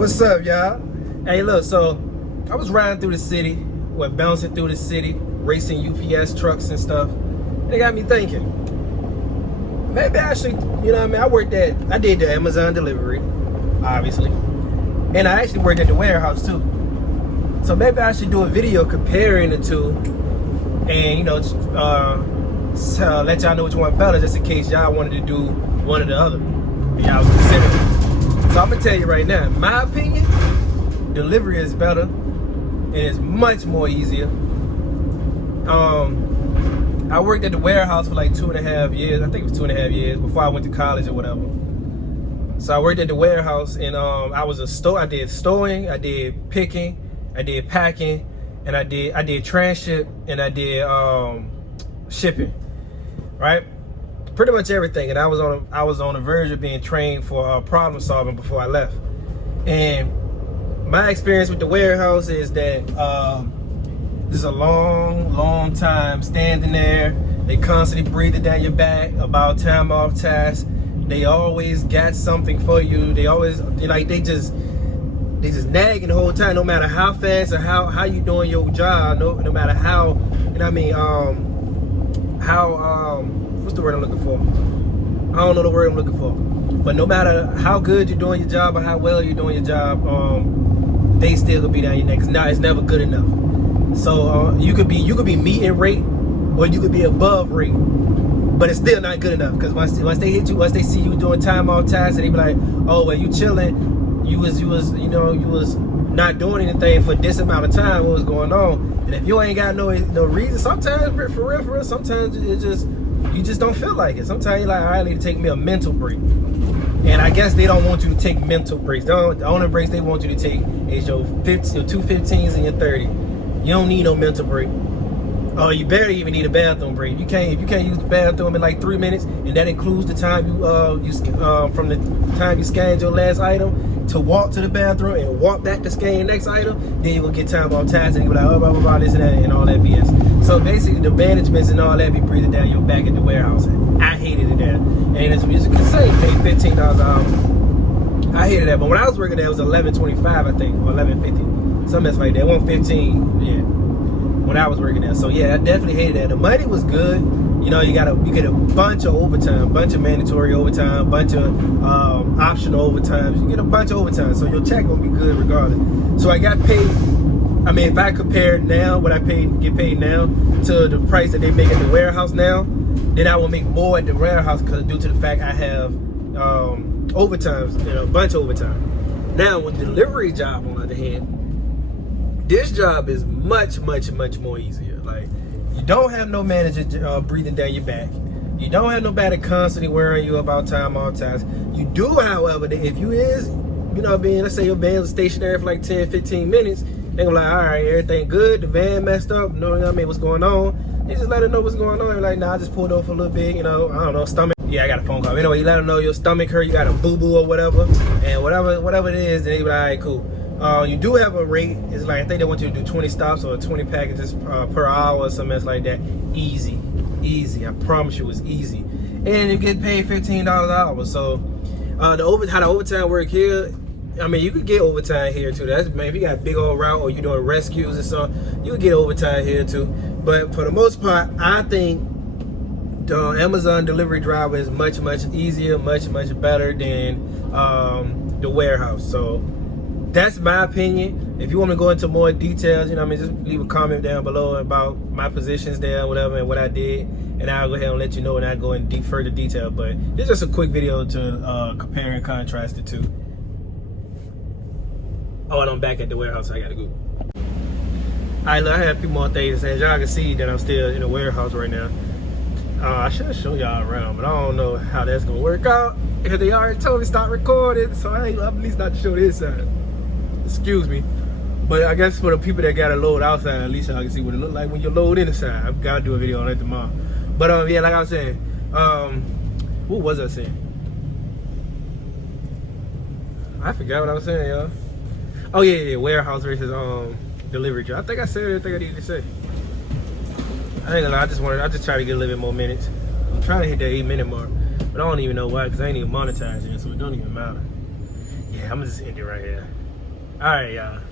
What's up, y'all? Hey, look, so I was riding through the city, bouncing through the city, racing UPS trucks and stuff. And it got me thinking, maybe I should, you know what I mean? I did the Amazon delivery, obviously. And I actually worked at the warehouse too. So maybe I should do a video comparing the two and, you know, let y'all know which one better, just in case y'all wanted to do one or the other. And y'all was considering. So I'm gonna tell you right now, in my opinion, delivery is better and it's much more easier. I worked at the warehouse for like 2.5 years. I think it was 2.5 years before I went to college or whatever. So I worked at the warehouse and I did stowing, I did picking, I did packing, and I did tranship, and I did shipping, right? Pretty much everything. And I was on the verge of being trained for problem solving before I left. And my experience with the warehouse is that this is a long time standing there. They constantly breathing down your back about time off tasks. They always got something for you. They just nagging the whole time, no matter how fast or how you doing your job, no matter how, you know what I mean, what's the word I'm looking for? I don't know the word I'm looking for. But no matter how good you're doing your job or how well you're doing your job, they still gonna be down your neck. It's never good enough. So you could be meeting rate, or you could be above rate, but it's still not good enough. Because once they hit you, once they see you doing time off tasks, and they be like, oh well, you chilling, you was not doing anything for this amount of time. What was going on? And if you ain't got no reason, sometimes for real, sometimes you just don't feel like it. Sometimes you're like, I need to take me a mental break. And I guess they don't want you to take mental breaks. The only breaks they want you to take is your 2 15s and your 30. You don't need no mental break. Oh, you barely even need a bathroom break. If you can't use the bathroom in like 3 minutes, and that includes the time from the time you scanned your last item to walk to the bathroom and walk back to scan your next item, then you will get time off tasks and you be like, oh, blah, blah, blah, this and that and all that BS. So basically the managements and all that be breathing down your back at the warehouse. I hated it there. And as you can say, pay $15 an hour. I hated that. But when I was working there, it was $11.25, I think, or $11.50. Something like that. It wasn't 15, yeah, when I was working there. So yeah, I definitely hated that. The money was good. You know, you get a bunch of overtime, bunch of mandatory overtime, bunch of optional overtimes. You get a bunch of overtime, so your check gonna be good regardless. So I got paid. I mean, if I compare now what I get paid now to the price that they make at the warehouse now, then I will make more at the warehouse because due to the fact I have overtimes, a bunch of overtime. Now with the delivery job, on the other hand, this job is much more easier. Like, you don't have no manager breathing down your back. You don't have nobody constantly worrying you about time off tasks. You do, however, if you is, let's say your van's stationary for like 10-15 minutes, they gonna like, all right, everything good, the van messed up, what's going on. You just let them know what's going on. You're like, nah, I just pulled over for a little bit, I don't know, stomach. Yeah, I got a phone call. Anyway, you let them know your stomach hurt, you got a boo-boo or whatever, and whatever it is, then they be like, all right, cool. You do have a rate. It's like, I think they want you to do 20 stops or 20 packages per hour or something else like that. Easy. I promise you, it's easy. And you get paid $15 an hour. So how the overtime work here, I mean, you could get overtime here too. That's, man, if you got a big old route or you're doing rescues or something, you could get overtime here too. But for the most part, I think the Amazon delivery driver is much easier, much better than the warehouse. So that's my opinion. If you want me to go into more details, just leave a comment down below about my positions there, whatever, and what I did, and I'll go ahead and let you know, and I'll go in further detail. But this is just a quick video to compare and contrast the two. Oh, and I'm back at the warehouse, so I gotta go. All right, look, I have a few more things to say. As y'all can see that I'm still in the warehouse right now. I should show y'all around, but I don't know how that's gonna work out, because they already told me to stop recording, so I'm at least not to show this side. Excuse me, but I guess for the people that gotta load outside, at least I can see what it look like when you load inside. I've gotta do a video on that tomorrow. But yeah, like I was saying, what was I saying? I forgot what I was saying, y'all. Oh yeah, warehouse versus delivery job. I think I said everything I needed to say. I ain't gonna lie, I just try to get a little bit more minutes. I'm trying to hit that 8-minute mark, but I don't even know why, because I ain't even monetized yet, so it don't even matter. Yeah, I'm gonna just end it right here. All right, y'all.